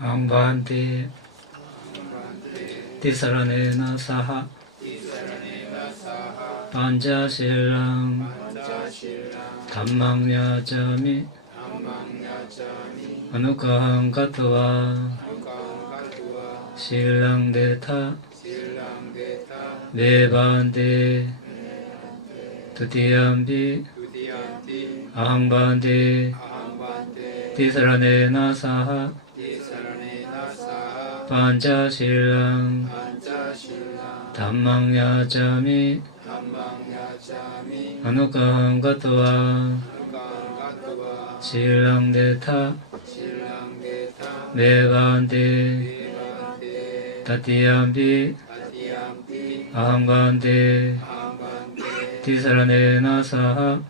앙반테 티사라네나 사하 반자실랑 담망야자미 아누카항 가토와 실랑데타 메반데 두티암비 앙반데 티사라네나 사하 반자실랑 담망야자미 아누카항 가토와 실랑데타 메반데 다티암비 앙반데 티사라네나 사하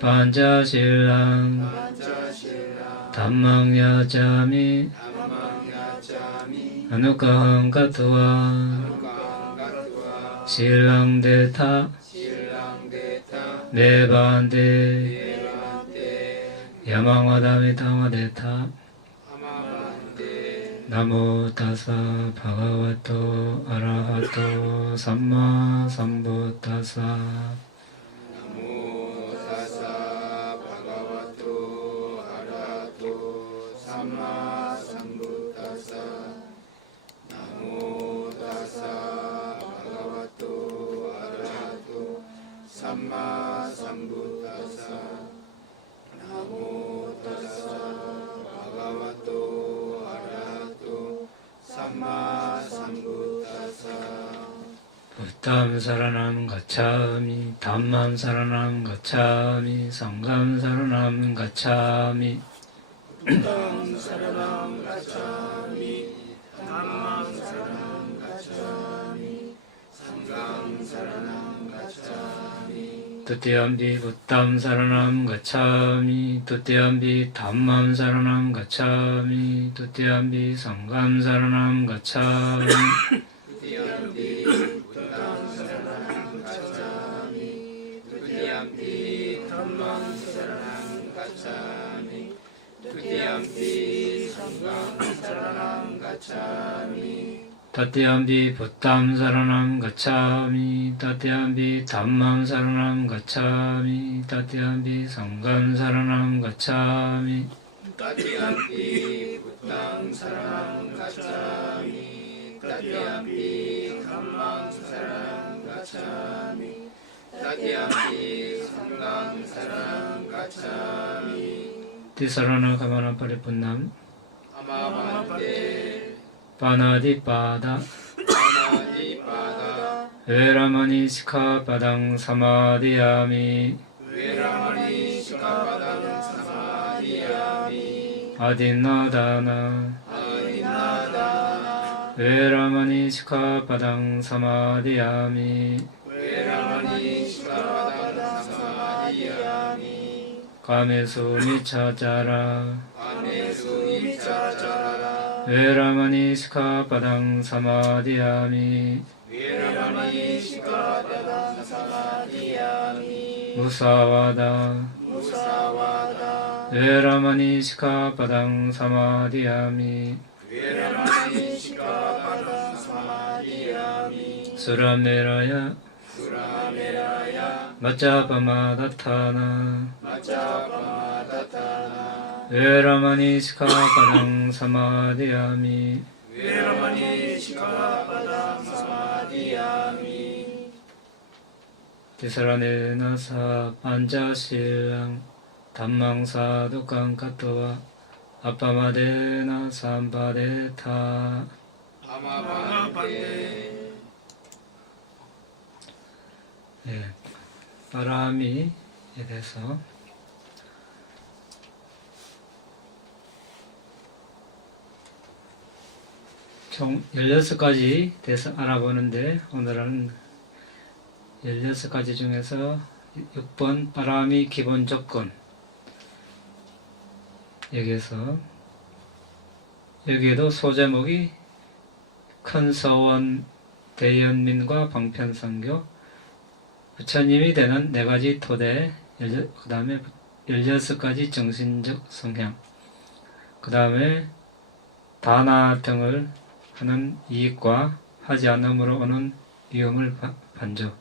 반자실랑 담망야자미 아누카항 가토와 실랑데타 메반데 야망와다미 타마데타 나모 타사 바가와토 아라하토 삼마 삼부타사 부tam saranam gacchami dhammam saranam gacchami sangham saranam gacchami 부tam saranam gacchami dhammam saranam gacchami sangham saranam gacchami tutiyampi butam saranam gacchami tutiyampi dhammam saranam gacchami tutiyampi sangham saranam gacchami tatiyampi buddham saranam gacchami tatiyampi dhammam saranam gacchami tatiyampi sangham saranam gacchami tatiyampi buddham saranam gacchami tatiyampi dhammam saranam gacchami tatiyampi sangham saranam gacchami tisarana kamana paripunnam amamante panadipada veramani sikkhapadang samadhiyami veramani sikkhapadang samadhiyami adinadana veramani sikkhapadang samadhiyami veramani sikkhapadang samadhiyami kamesu niccācara kamesu niccācara veramani sikkhapadang samadhiyami veramani sikkhapadang samadhiyami musāvāda musāvāda veramani sikkhapadang samadhiyami veramani sikkhapadang samadhiyami surameraya surameraya maccapamadatthana maccapamadatthana veramani sikkhapadang samadhiyami veramani sikkhapadang samadhiyami tisaranena sa pancasillang dhammang sadukang kattva appamadena sampadeta amapante 바람이에 대해서 총 16가지 대해서 알아보는데 오늘은 16가지 중에서 6번 바람이 기본 조건 여기에도 소제목이 큰 서원 대연민과 방편선교 부처님이 되는 4가지 토대, 그 다음에 16가지 정신적 성향, 그 다음에 다나 등을 하는 이익과 하지 않음으로 오는 위험을 반조.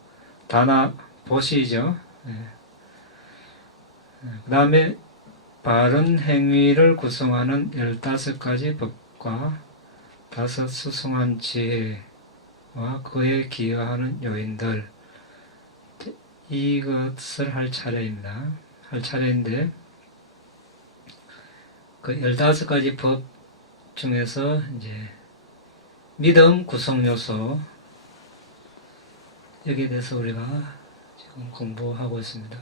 다나 보시죠. 그 다음에 바른 행위를 구성하는 15가지 법과 5 수승한 지혜와 그에 기여하는 요인들, 이것을 할 차례입니다. 할 차례인데 그 15가지 법 중에서 이제 믿음 구성 요소, 여기에 대해서 우리가 지금 공부하고 있습니다.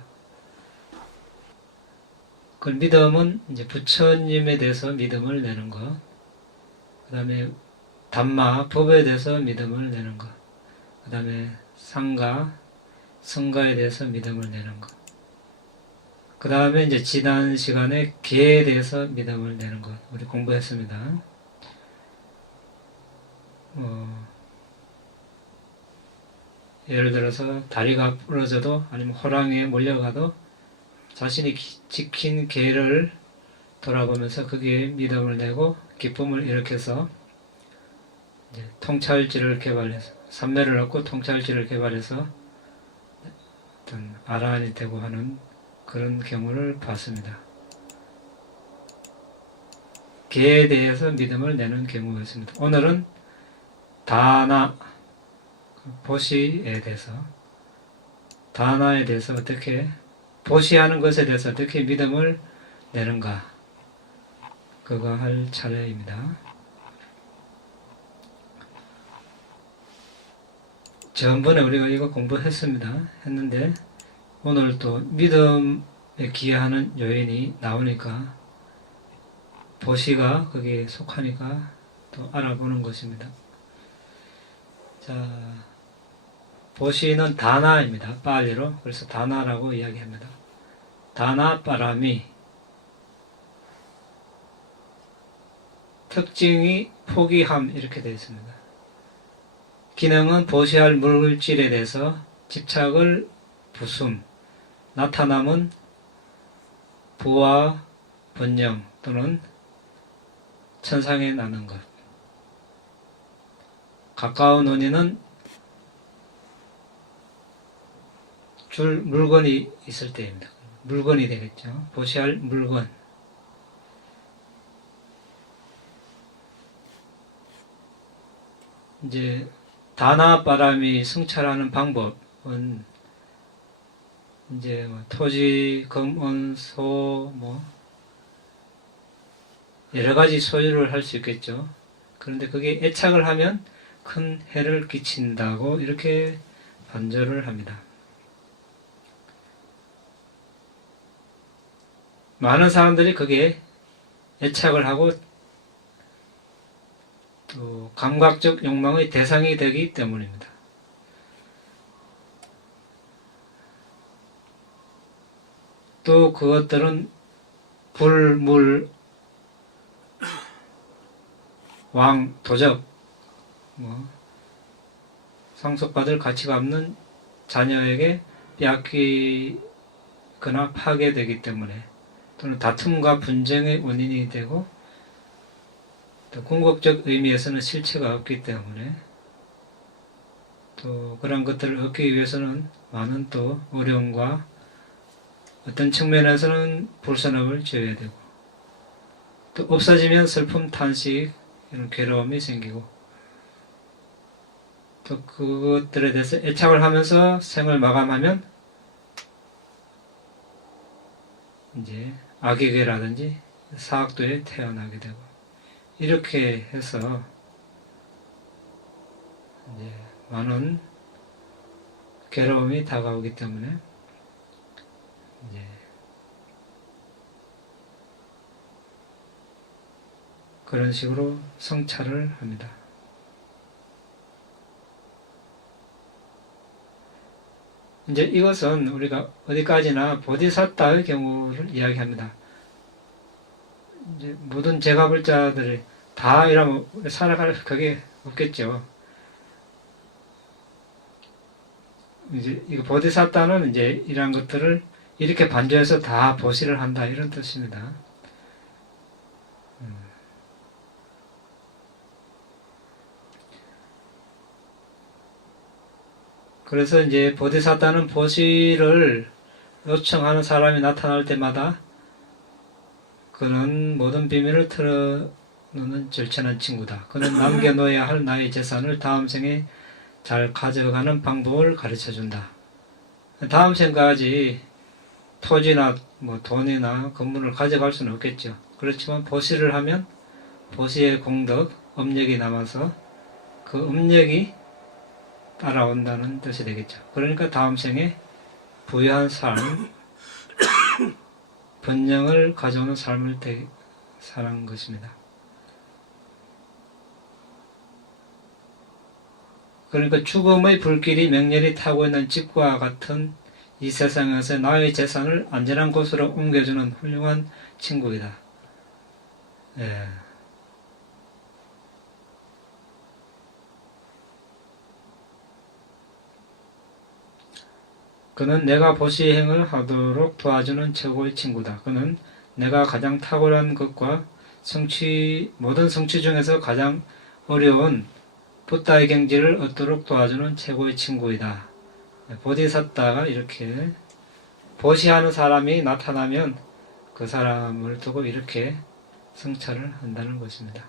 그 믿음은 이제 부처님에 대해서 믿음을 내는 것, 그 다음에 담마, 법에 대해서 믿음을 내는 것, 그 다음에 상가, 성가에 대해서 믿음을 내는 것, 그 다음에 이제 지난 시간에 계에 대해서 믿음을 내는 것, 우리 공부했습니다. 예를 들어서 다리가 부러져도 아니면 호랑이에 몰려가도 자신이 지킨 계를 돌아보면서 거기에 믿음을 내고 기쁨을 일으켜서 이제 통찰지를 개발해서 삼매를 얻고 통찰지를 개발해서 어떤 아라한이 되고 하는 그런 경우를 봤습니다. 계에 대해서 믿음을 내는 경우가 있습니다. 오늘은 다나, 보시에 대해서, 다나에 대해서 어떻게, 보시하는 것에 대해서 어떻게 믿음을 내는가, 그거 할 차례입니다. 전번에 우리가 이거 공부했습니다. 했는데 오늘 또 믿음에 기여하는 요인이 나오니까 보시가 거기에 속하니까 또 알아보는 것입니다. 자, 보시는 다나입니다. 빨리로. 그래서 다나라고 이야기합니다. 다나 빠라미. 특징이 포기함 이렇게 되어 있습니다. 기능은 보시할 물질에 대해서 집착을 부숨, 나타남은 부와 번영 또는 천상에 나는 것. 가까운 원인은 줄 물건이 있을 때입니다. 물건이 되겠죠. 보시할 물건. 이제 다나바람이 성찰하는 방법은 이제 뭐 토지, 금, 은, 소, 뭐 여러 가지 소유를 할 수 있겠죠. 그런데 그게 애착을 하면 큰 해를 끼친다고 이렇게 반절을 합니다. 많은 사람들이 거기에 애착을 하고 또 감각적 욕망의 대상이 되기 때문입니다. 또 그것들은 불, 물, 왕, 도적, 상속받을 가치가 없는 자녀에게 빼앗기거나 파괴되기 때문에 또는 다툼과 분쟁의 원인이 되고 또 궁극적 의미에서는 실체가 없기 때문에 또 그런 것들을 얻기 위해서는 많은 또 어려움과 어떤 측면에서는 불선업을 지어야 되고 또 없어지면 슬픔, 탄식, 이런 괴로움이 생기고 또 그것들에 대해서 애착을 하면서 생을 마감하면 이제 악의계라든지 사학도에 태어나게 되고 이렇게 해서 이제 많은 괴로움이 다가오기 때문에 이제 그런 식으로 성찰을 합니다. 이제 이것은 우리가 어디까지나 보디사타의 경우를 이야기합니다. 이제 모든 제가불자들이 다 이러면 살아갈 그게 없겠죠. 이제 이거 보디사타는 이제 이러한 것들을 이렇게 반조해서 다 보시를 한다 이런 뜻입니다. 그래서 이제 보디사타는 보시를 요청하는 사람이 나타날 때마다 그는 모든 비밀을 털어놓는 절친한 친구다. 그는 남겨놓아야 할 나의 재산을 다음 생에 잘 가져가는 방법을 가르쳐준다. 다음 생까지 토지나 뭐 돈이나 건물을 가져갈 수는 없겠죠. 그렇지만 보시를 하면 보시의 공덕, 업력이 남아서 그 업력이 따라온다는 뜻이 되겠죠. 그러니까 다음 생에 부유한 삶, 번영을 가져오는 삶을 사는 것입니다. 그러니까 죽음의 불길이 맹렬히 타고 있는 집과 같은 이 세상에서 나의 재산을 안전한 곳으로 옮겨주는 훌륭한 친구이다. 예. 그는 내가 보시행을 하도록 도와주는 최고의 친구다. 그는 내가 가장 탁월한 것과 모든 성취 중에서 가장 어려운 붓다의 경지를 얻도록 도와주는 최고의 친구이다. 보디사타가 이렇게 보시하는 사람이 나타나면 그 사람을 두고 이렇게 성찰을 한다는 것입니다.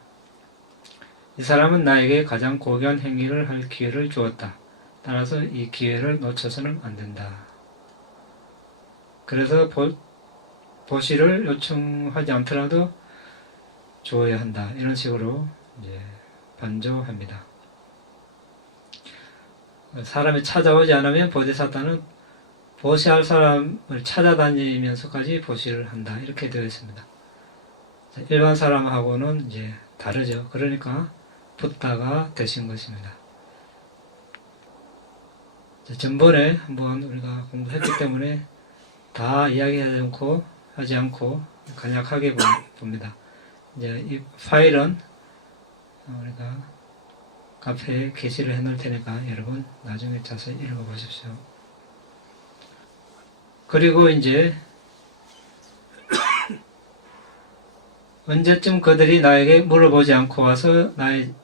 이 사람은 나에게 가장 고귀한 행위를 할 기회를 주었다. 따라서 이 기회를 놓쳐서는 안 된다. 그래서 보시를 요청하지 않더라도 주어야 한다. 이런 식으로 이제 반조합니다. 사람이 찾아오지 않으면 보디사타는 보시할 사람을 찾아다니면서까지 보시를 한다. 이렇게 되어 있습니다. 일반 사람하고는 이제 다르죠. 그러니까 붓다가 되신 것입니다. 전번에 한번 우리가 공부했기 때문에 다 이야기하지 않고 간략하게 봅니다. 이제 이 파일은 우리가 카페에 게시를 해놓을 테니까 여러분 나중에 자세히 읽어보십시오. 그리고 이제 언제쯤 그들이 나에게 물어보지 않고 와서 나의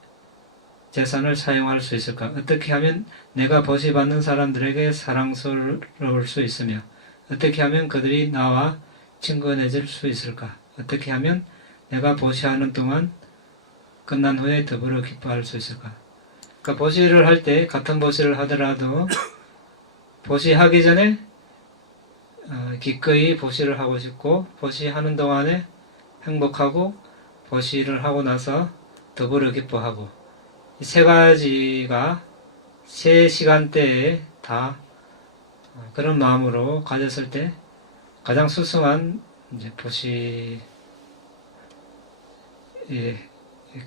재산을 사용할 수 있을까? 어떻게 하면 내가 보시받는 사람들에게 사랑스러울 수 있으며 어떻게 하면 그들이 나와 친근해질 수 있을까? 어떻게 하면 내가 보시하는 동안 끝난 후에 더불어 기뻐할 수 있을까? 그러니까 보시를 할 때 같은 보시를 하더라도 보시하기 전에 기꺼이 보시를 하고 싶고 보시하는 동안에 행복하고 보시를 하고 나서 더불어 기뻐하고 이 세 가지가 세 시간대에 다 그런 마음으로 가졌을 때 가장 수승한 이제 보시의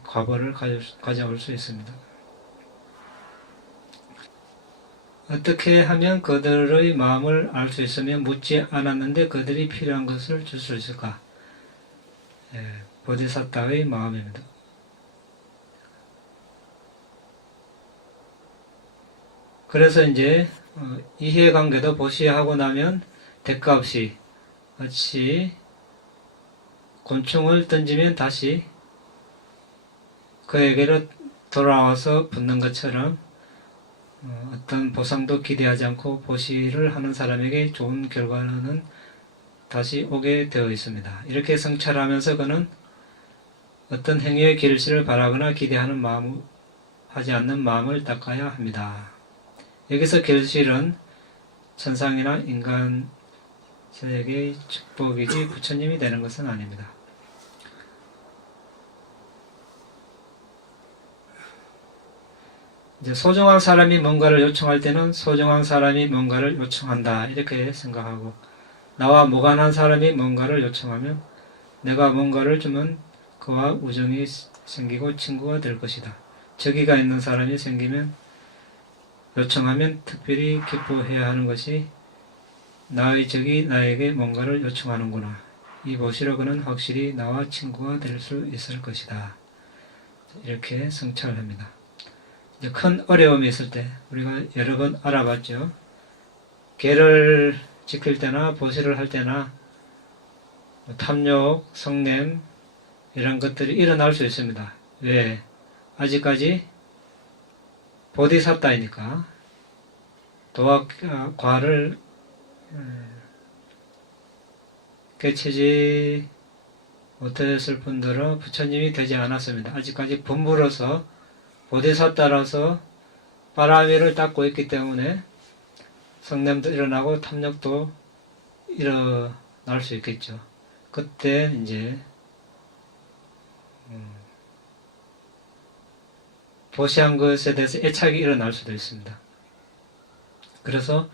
과보를 가져올 수 있습니다. 어떻게 하면 그들의 마음을 알 수 있으며 묻지 않았는데 그들이 필요한 것을 줄 수 있을까? 보디사타의 마음입니다. 그래서 이제 이해관계도 보시하고 나면 대가 없이 마치 곤충을 던지면 다시 그에게로 돌아와서 붙는 것처럼 어떤 보상도 기대하지 않고 보시를 하는 사람에게 좋은 결과는 다시 오게 되어 있습니다. 이렇게 성찰하면서 그는 어떤 행위의 결실을 바라거나 기대하는 마음, 하지 않는 마음을 닦아야 합니다. 여기서 결실은 천상이나 인간 세계의 축복이지 부처님이 되는 것은 아닙니다. 이제 소중한 사람이 뭔가를 요청할 때는 소중한 사람이 뭔가를 요청한다 이렇게 생각하고 나와 무관한 사람이 뭔가를 요청하면 내가 뭔가를 주면 그와 우정이 생기고 친구가 될 것이다. 적의가 있는 사람이 생기면 요청하면 특별히 기뻐해야 하는 것이 나의 적이 나에게 뭔가를 요청하는구나. 이 보시로 그는 확실히 나와 친구가 될 수 있을 것이다. 이렇게 성찰합니다. 이제 큰 어려움이 있을 때 우리가 여러 번 알아봤죠. 계를 지킬 때나 보시를 할 때나 탐욕, 성냄 이런 것들이 일어날 수 있습니다. 왜? 아직까지 보디사타이니까 도학과를 깨치지 못했을 뿐더러 부처님이 되지 않았습니다. 아직까지 분부로서 보디사tta라서 빠라미를 닦고 있기 때문에 성냄도 일어나고 탐욕도 일어날 수 있겠죠. 그때 이제 보시한 것에 대해서 애착이 일어날 수도 있습니다. 그래서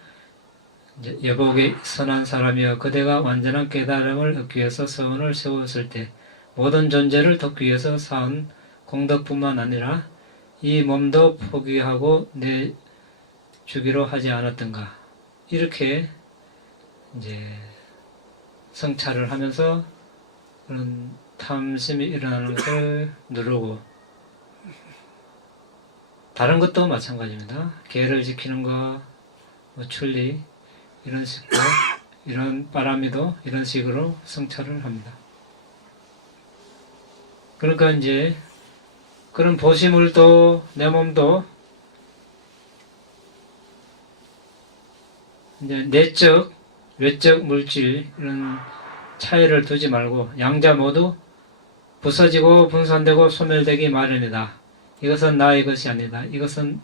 이제 여복의 선한 사람이여 그대가 완전한 깨달음을 얻기 위해서 서원을 세웠을 때 모든 존재를 돕기 위해서 쌓은 공덕뿐만 아니라 이 몸도 포기하고 내주기로 하지 않았던가. 이렇게 이제 성찰을 하면서 그런 탐심이 일어나는 것을 누르고, 다른 것도 마찬가지입니다. 계를 지키는 거, 출리 이런 식으로, 이런 빠라미도 이런 식으로 성찰을 합니다. 그러니까 이제 그런 보시물도 내 몸도 이제 내적, 외적 물질 이런 차이를 두지 말고 양자 모두 부서지고 분산되고 소멸되기 마련이다. 이것은 나의 것이 아니다. 이것은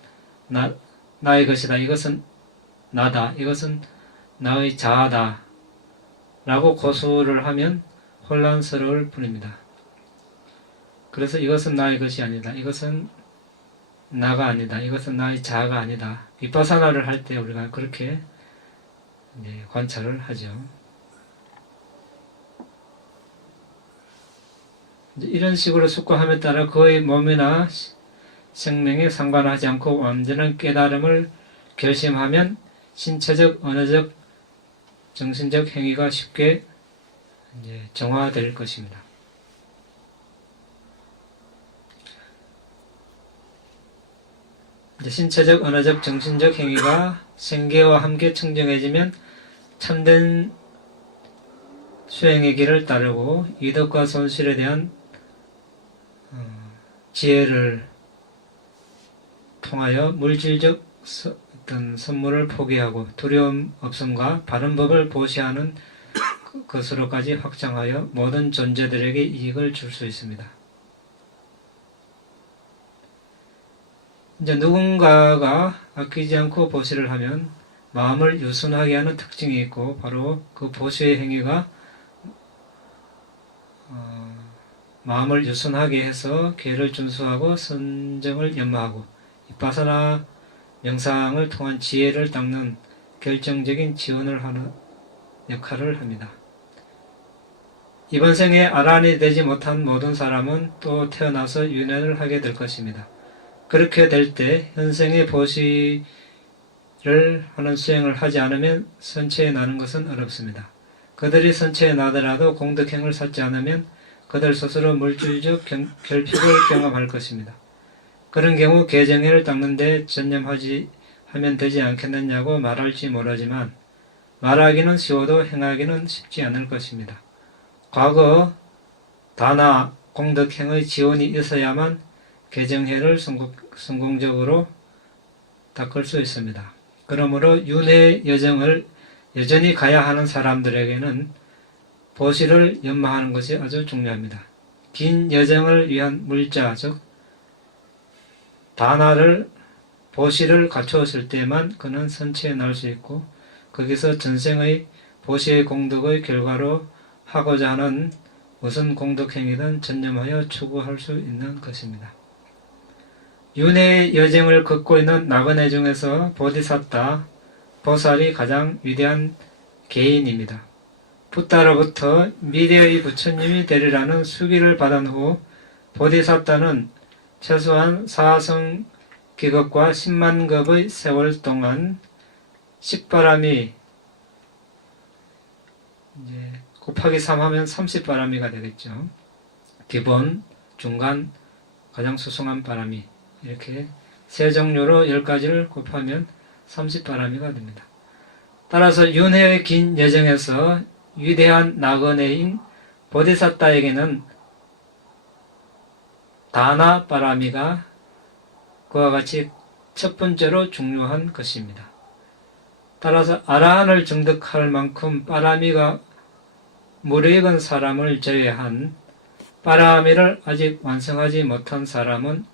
나의 것이다. 이것은 나다. 이것은 나의 자아다. 라고 고수를 하면 혼란스러울 뿐입니다. 그래서 이것은 나의 것이 아니다. 이것은 나가 아니다. 이것은 나의 자아가 아니다. 비파사나를 할 때 우리가 그렇게 관찰을 하죠. 이런 식으로 숙고함에 따라 그의 몸이나 생명에 상관하지 않고 완전한 깨달음을 결심하면 신체적, 언어적, 정신적 행위가 쉽게 정화될 것입니다. 신체적, 언어적, 정신적 행위가 생계와 함께 청정해지면 참된 수행의 길을 따르고 이득과 손실에 대한 지혜를 통하여 물질적 어떤 선물을 포기하고 두려움 없음과 바른 법을 보시하는 것으로까지 확장하여 모든 존재들에게 이익을 줄 수 있습니다. 이제 누군가가 아끼지 않고 보시를 하면 마음을 유순하게 하는 특징이 있고, 바로 그 보시의 행위가 마음을 유순하게 해서 계를 준수하고 선정을 연마하고 비파사나 명상을 통한 지혜를 닦는 결정적인 지원을 하는 역할을 합니다. 이번 생에 아란이 되지 못한 모든 사람은 또 태어나서 윤회를 하게 될 것입니다. 그렇게 될 때 현생의 보시를 하는 수행을 하지 않으면 선체에 나는 것은 어렵습니다. 그들이 선체에 나더라도 공덕행을 쌓지 않으면 그들 스스로 물질적 결핍을 경험할 것입니다. 그런 경우 개정회를 닦는 데 전념하면 되지 않겠느냐고 말할지 모르지만 말하기는 쉬워도 행하기는 쉽지 않을 것입니다. 과거 다나 공덕행의 지원이 있어야만 개정회를 성공적으로 닦을 수 있습니다. 그러므로 윤회 여정을 여전히 가야 하는 사람들에게는 보시를 연마하는 것이 아주 중요합니다. 긴 여정을 위한 물자, 즉 다나를 보시를 갖추었을 때만 그는 선체에 날 수 있고, 거기서 전생의 보시의 공덕의 결과로 하고자 하는 무슨 공덕행위든 전념하여 추구할 수 있는 것입니다. 윤회의 여정을 걷고 있는 나그네 중에서 보디사tta, 보살이 가장 위대한 개인입니다. 붓다로부터 미래의 부처님이 되리라는 수기를 받은 후 보디사tta는 최소한 4성 기겁과 10만 급의 세월 동안 10바람이 곱하기 3하면 30바람이가 되겠죠. 기본, 중간, 가장 수승한 바람이, 이렇게 세 종류로 10가지를 곱하면 30바람이가 됩니다. 따라서 윤회의 긴 여정에서 위대한 나그네인 보디사tta에게는 다나 바라미가 그와 같이 첫 번째로 중요한 것입니다. 따라서 아라한을 증득할 만큼 빠라미가 무르익은 사람을 제외한 빠라미를 아직 완성하지 못한 사람은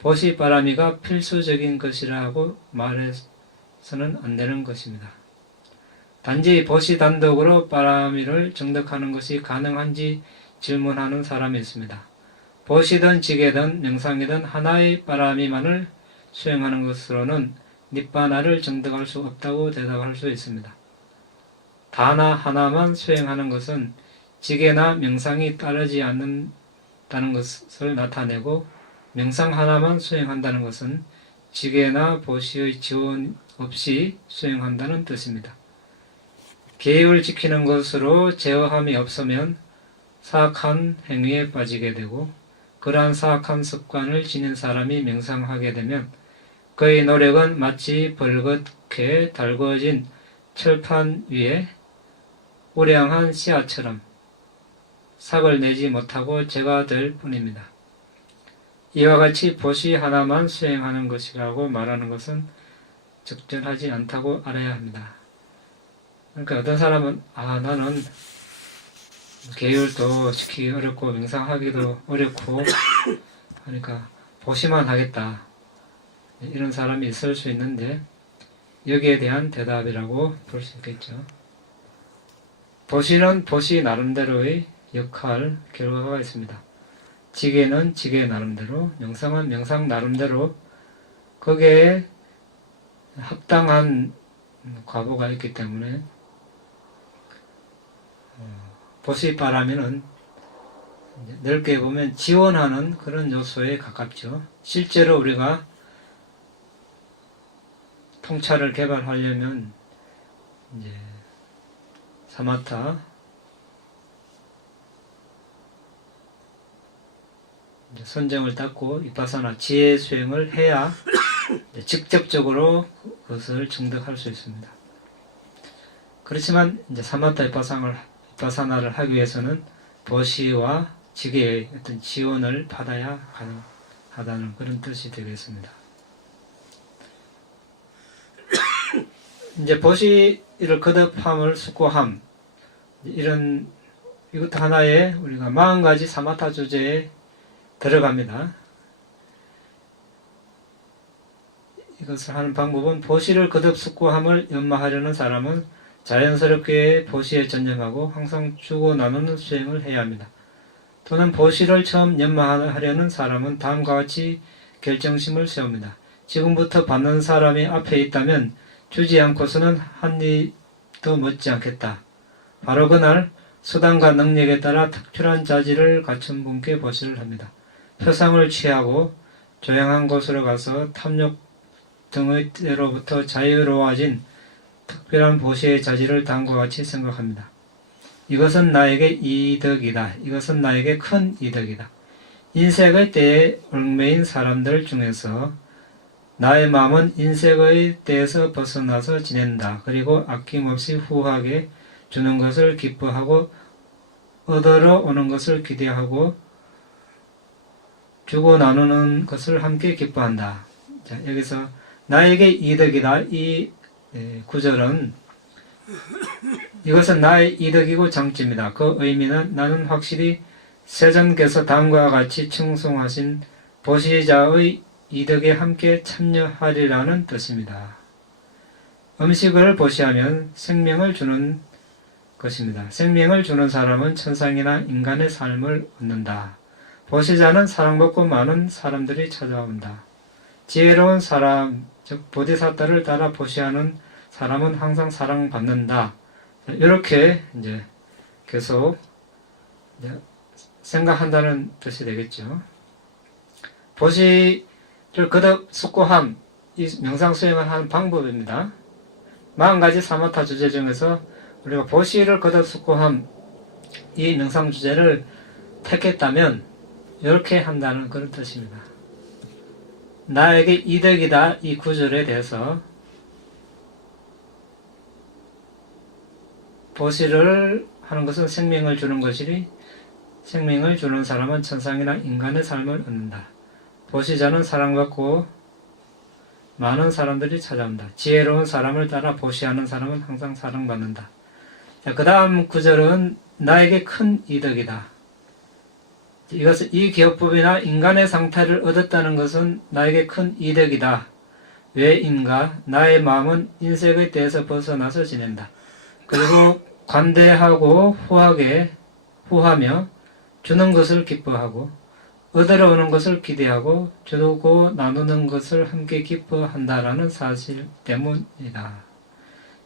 보시 빠라미가 필수적인 것이라고 말해서는 안 되는 것입니다. 단지 보시 단독으로 빠라미를 증득하는 것이 가능한지 질문하는 사람이 있습니다. 보시든 지게든 명상이든 하나의 빠라미만을 수행하는 것으로는 니빠나를 증득할 수 없다고 대답할 수 있습니다. 다나 하나만 수행하는 것은 지게나 명상이 따르지 않는다는 것을 나타내고, 명상 하나만 수행한다는 것은 지게나 보시의 지원 없이 수행한다는 뜻입니다. 계율을 지키는 것으로 제어함이 없으면 사악한 행위에 빠지게 되고, 그러한 사악한 습관을 지닌 사람이 명상하게 되면 그의 노력은 마치 벌겋게 달구어진 철판 위에 우량한 씨앗처럼 삭을 내지 못하고 재가 될 뿐입니다. 이와 같이 보시 하나만 수행하는 것이라고 말하는 것은 적절하지 않다고 알아야 합니다. 그러니까 어떤 사람은 나는 계율도 지키기 어렵고 명상하기도 어렵고 하니까 보시만 하겠다, 이런 사람이 있을 수 있는데, 여기에 대한 대답이라고 볼 수 있겠죠. 보시는 보시 나름대로의 역할, 결과가 있습니다. 지게는 지게 나름대로, 명상은 명상 나름대로 거기에 합당한 과보가 있기 때문에 보시 빠라미는 넓게 보면 지원하는 그런 요소에 가깝죠. 실제로 우리가 통찰을 개발하려면 이제 사마타, 이제 선정을 닦고 위파사나 지혜 수행을 해야 직접적으로 그것을 증득할 수 있습니다. 그렇지만 이제 사마타 위파사나를 하기 위해서는 보시와 지게의 어떤 지원을 받아야 가능하다는 그런 뜻이 되겠습니다. 이제 보시를 거듭함을 숙고함, 이것도 하나의 우리가 40가지 사마타 주제에 들어갑니다. 이것을 하는 방법은 보시를 거듭 숙고함을 연마하려는 사람은 자연스럽게 보시에 전념하고 항상 주고 나누는 수행을 해야 합니다. 또는 보시를 처음 연마하려는 사람은 다음과 같이 결정심을 세웁니다. 지금부터 받는 사람이 앞에 있다면 주지 않고서는 한 입도 먹지 않겠다. 바로 그날 수단과 능력에 따라 특출한 자질을 갖춘 분께 보시를 합니다. 표상을 취하고 조용한 곳으로 가서 탐욕 등의 때로부터 자유로워진 특별한 보시의 자질을 다음과 같이 생각합니다. 이것은 나에게 이득이다. 이것은 나에게 큰 이득이다. 인색의 때에 얽매인 사람들 중에서 나의 마음은 인색의 때에서 벗어나서 지낸다. 그리고 아낌없이 후하게 주는 것을 기뻐하고 얻으러 오는 것을 기대하고 주고 나누는 것을 함께 기뻐한다. 자, 여기서 나에게 이득이다. 이 구절은 이것은 나의 이득이고 장점이다. 그 의미는 나는 확실히 세전께서 다음과 같이 충성하신 보시자의 이득에 함께 참여하리라는 뜻입니다. 음식을 보시하면 생명을 주는 것입니다. 생명을 주는 사람은 천상이나 인간의 삶을 얻는다. 보시자는 사랑받고 많은 사람들이 찾아온다. 지혜로운 사람, 즉 보디사타를 따라 보시하는 사람은 항상 사랑받는다. 이렇게 이제 계속 이제 생각한다는 뜻이 되겠죠. 보시를 거듭 숙고함, 이 명상 수행을 하는 방법입니다. 40가지 사마타 주제 중에서 우리가 보시를 거듭 숙고함, 이 명상 주제를 택했다면 이렇게 한다는 그런 뜻입니다. 나에게 이득이다. 이 구절에 대해서 보시를 하는 것은 생명을 주는 것이니 생명을 주는 사람은 천상이나 인간의 삶을 얻는다. 보시자는 사랑받고 많은 사람들이 찾아온다. 지혜로운 사람을 따라 보시하는 사람은 항상 사랑받는다. 자, 그 다음 구절은 나에게 큰 이득이다. 이것은 이 기업법이나 인간의 상태를 얻었다는 것은 나에게 큰 이득이다. 왜인가? 나의 마음은 인색의 때에서 벗어나서 지낸다. 그리고 관대하고 후하며 주는 것을 기뻐하고 얻으러 오는 것을 기대하고 주고 나누는 것을 함께 기뻐한다라는 사실 때문이다.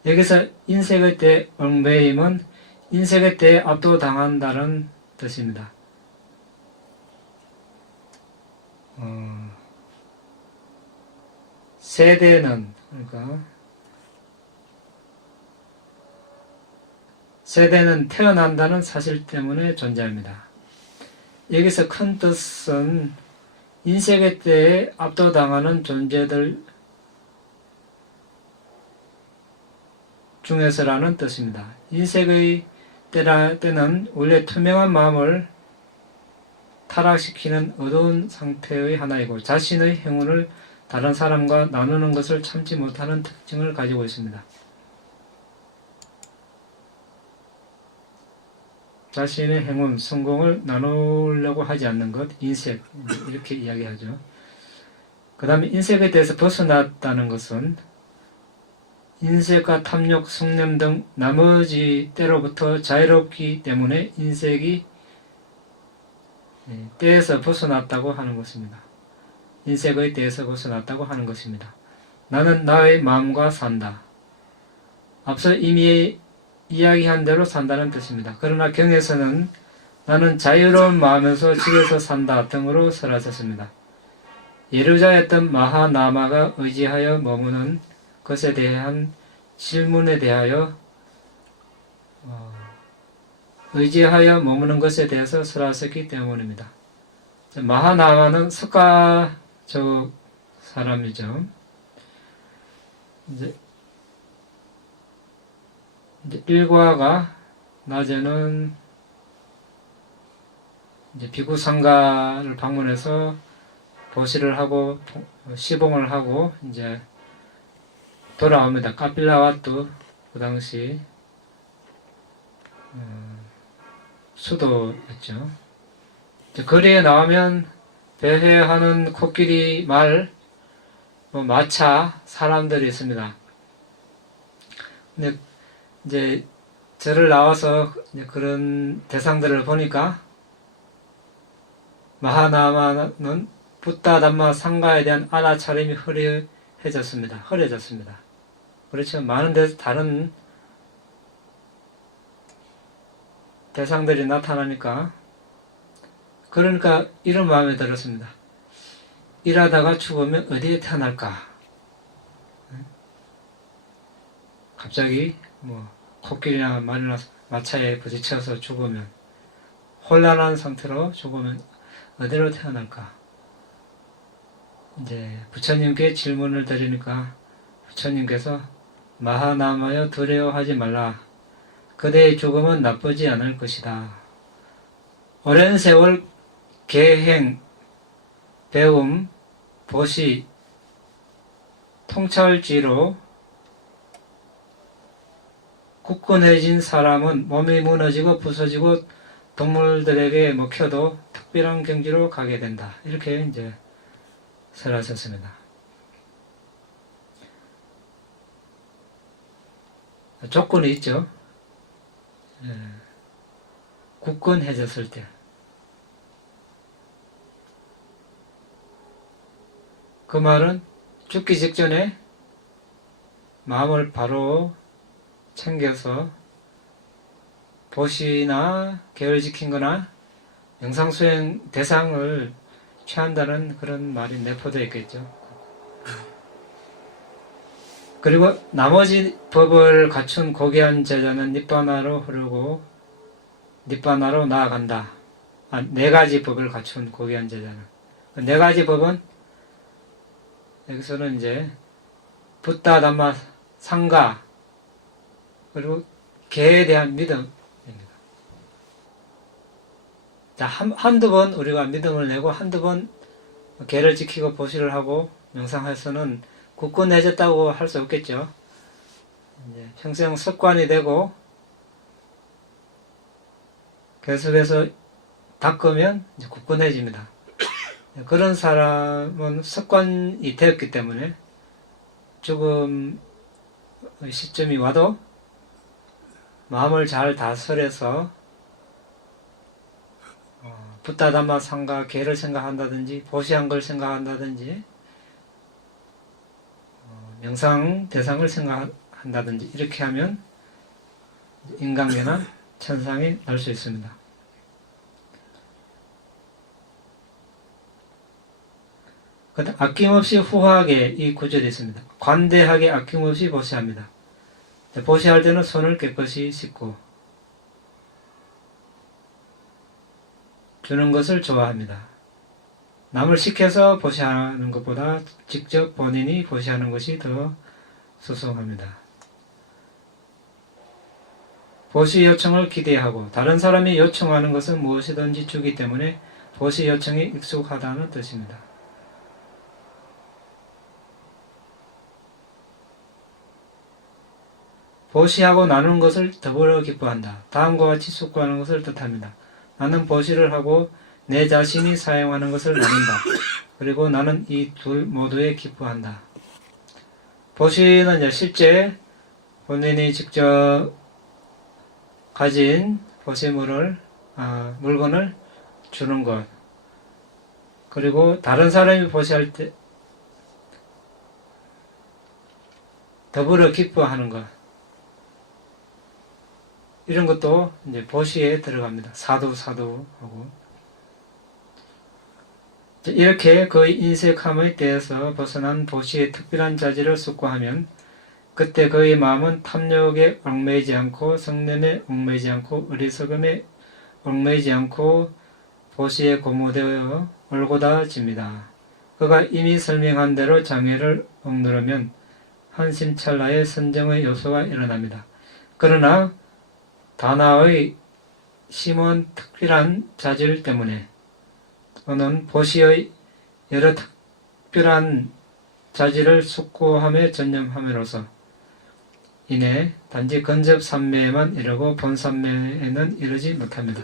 여기서 인색의 때 얽매임은 인색의 때에 압도당한다는 뜻입니다. 세대는 태어난다는 사실 때문에 존재합니다. 여기서 큰 뜻은 인색의 때에 압도당하는 존재들 중에서라는 뜻입니다. 인색의 때는 원래 투명한 마음을 타락시키는 어두운 상태의 하나이고 자신의 행운을 다른 사람과 나누는 것을 참지 못하는 특징을 가지고 있습니다. 자신의 행운, 성공을 나누려고 하지 않는 것, 인색, 이렇게 이야기하죠. 그 다음에 인색에 대해서 벗어났다는 것은 인색과 탐욕, 성냄 등 나머지 때로부터 자유롭기 때문에 인색이 때에서 벗어났다고 하는 것입니다. 인색의 때에서 벗어났다고 하는 것입니다. 나는 나의 마음과 산다. 앞서 이미 이야기한 대로 산다는 뜻입니다. 그러나 경에서는 나는 자유로운 마음에서 집에서 산다 등으로 사라졌습니다. 예루자였던 마하나마가 의지하여 머무는 것에 대한 질문에 대하여 의지하여 머무는 것에 대해서 사라졌기 때문입니다. 마하나마는 석가적 사람이죠. 이제 일과가 낮에는 이제 비구상가를 방문해서 보시를 하고 시봉을 하고 이제 돌아옵니다. 카필라와뚜 그 당시 수도였죠. 거리에 나오면 배회하는 코끼리 말, 마차, 사람들이 있습니다. 근데 이제 절을 나와서 그런 대상들을 보니까 마하나마는 붓다 담마 상가에 대한 알아차림이 흐려졌습니다. 그렇죠. 많은 다른 대상들이 나타나니까 그러니까 이런 마음이 들었습니다. 일하다가 죽으면 어디에 태어날까? 갑자기 코끼리나 말이나 마차에 부딪혀서 죽으면 혼란한 상태로 죽으면 어디로 태어날까? 이제 부처님께 질문을 드리니까 부처님께서 마하나마여 두려워하지 말라. 그대의 죽음은 나쁘지 않을 것이다. 오랜 세월 계행, 배움, 보시, 통찰지로 굳건해진 사람은 몸이 무너지고 부서지고 동물들에게 먹혀도 특별한 경지로 가게 된다. 이렇게 이제 설하셨습니다. 조건이 있죠. 굳건해졌을 때. 그 말은 죽기 직전에 마음을 바로 챙겨서 보시나 계율 지킨 거나 영상수행 대상을 취한다는 그런 말이 내포되어 있겠죠. 그리고 나머지 법을 갖춘 고귀한 제자는 니바나로 흐르고 니바나로 나아간다. 네 가지 법을 갖춘 고귀한 제자는. 네 가지 법은 여기서는 이제 붓다 담마 상가 그리고 개에 대한 믿음입니다. 자, 한두 번 우리가 믿음을 내고 한두 번 개를 지키고 보시를 하고 명상해서는 굳건해졌다고 할 수 없겠죠. 이제 평생 습관이 되고 계속해서 닦으면 이제 굳건해집니다. 그런 사람은 습관이 되었기 때문에 죽음의 시점이 와도 마음을 잘 다스려서 붓다담마 상가 개를 생각한다든지 보시한 걸 생각한다든지 명상 대상을 생각한다든지 이렇게 하면 인간계나 천상에 날 수 있습니다. 아낌없이 후하게 이 구절이 있습니다. 관대하게 아낌없이 보시합니다. 보시할 때는 손을 깨끗이 씻고 주는 것을 좋아합니다. 남을 시켜서 보시하는 것보다 직접 본인이 보시하는 것이 더 수승합니다. 보시 요청을 기대하고 다른 사람이 요청하는 것은 무엇이든지 주기 때문에 보시 요청이 익숙하다는 뜻입니다. 보시하고 나누는 것을 더불어 기뻐한다. 다음과 같이 숙고하는 것을 뜻합니다. 나는 보시를 하고 내 자신이 사용하는 것을 나눈다. 그리고 나는 이 둘 모두에 기뻐한다. 보시는 이제 실제 본인이 직접 가진 보시물을 물건을 주는 것, 그리고 다른 사람이 보시할 때 더불어 기뻐하는 것, 이런 것도 이제 보시에 들어갑니다. 사도하고 이렇게 그의 인색함에 대해서 벗어난 보시의 특별한 자질을 숙고하면 그때 그의 마음은 탐욕에 얽매이지 않고 성냄에 얽매이지 않고 어리석음에 얽매이지 않고 보시에 고무되어 올곧아집니다. 그가 이미 설명한 대로 장애를 억누르면 한심찰나의 선정의 요소가 일어납니다. 그러나 다나의 심한 특별한 자질 때문에 또는 보시의 여러 특별한 자질을 숙고함에 전념함으로써 인해 단지 근접삼매에만 이르고 본삼매에는 이르지 못합니다.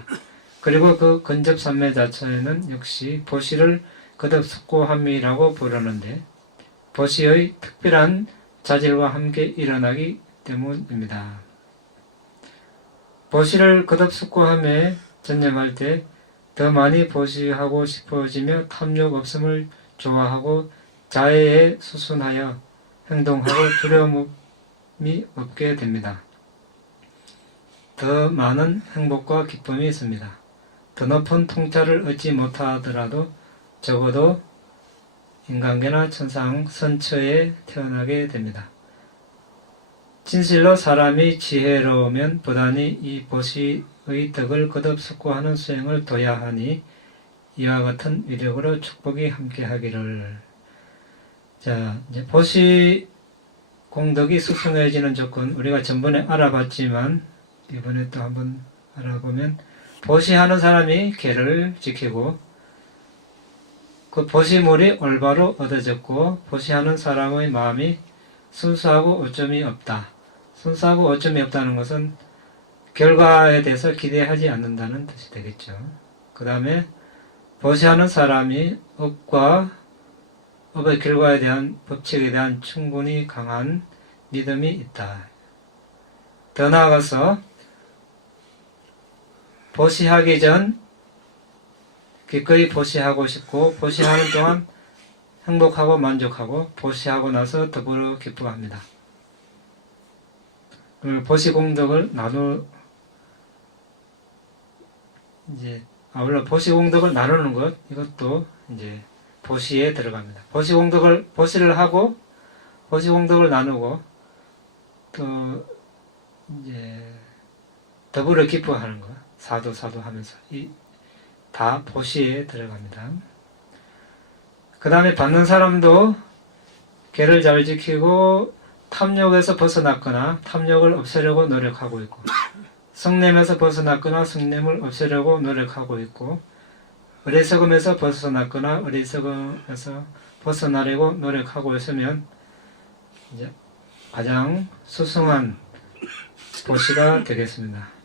그리고 그 근접삼매 자체는 역시 보시를 거듭 숙고함이라고 부르는데 보시의 특별한 자질과 함께 일어나기 때문입니다. 보시를 거듭 숙고함에 전념할 때 더 많이 보시하고 싶어지며 탐욕 없음을 좋아하고 자애에 수순하여 행동하고 두려움이 없게 됩니다. 더 많은 행복과 기쁨이 있습니다. 더 높은 통찰을 얻지 못하더라도 적어도 인간계나 천상 선처에 태어나게 됩니다. 진실로 사람이 지혜로우면 부단히 이 보시의 덕을 거듭 숙고하는 수행을 둬야 하니 이와 같은 위력으로 축복이 함께하기를. 자, 이제 보시 공덕이 수승해지는 조건 우리가 전번에 알아봤지만 이번에 또 한번 알아보면 보시하는 사람이 계를 지키고 그 보시물이 올바로 얻어졌고 보시하는 사람의 마음이 순수하고 오점이 없다. 순수하고 오점이 없다는 것은 결과에 대해서 기대하지 않는다는 뜻이 되겠죠. 그 다음에 보시하는 사람이 업의 결과에 대한 법칙에 대한 충분히 강한 믿음이 있다. 더 나아가서 보시하기 전 기꺼이 보시하고 싶고 보시하는 동안 행복하고 만족하고 보시하고 나서 더불어 기뻐합니다. 보시 공덕을 아울러 보시 공덕을 나누는 것, 이것도 이제 보시에 들어갑니다. 보시를 하고 보시 공덕을 나누고 또 이제 더불어 기뻐하는 것, 사도 하면서 다 보시에 들어갑니다. 그 다음에 받는 사람도 계를 잘 지키고 탐욕에서 벗어났거나 탐욕을 없애려고 노력하고 있고 성냄에서 벗어났거나 성냄을 없애려고 노력하고 있고 어리석음에서 벗어났거나 어리석음에서 벗어나려고 노력하고 있으면 이제 가장 수승한 보시가 되겠습니다.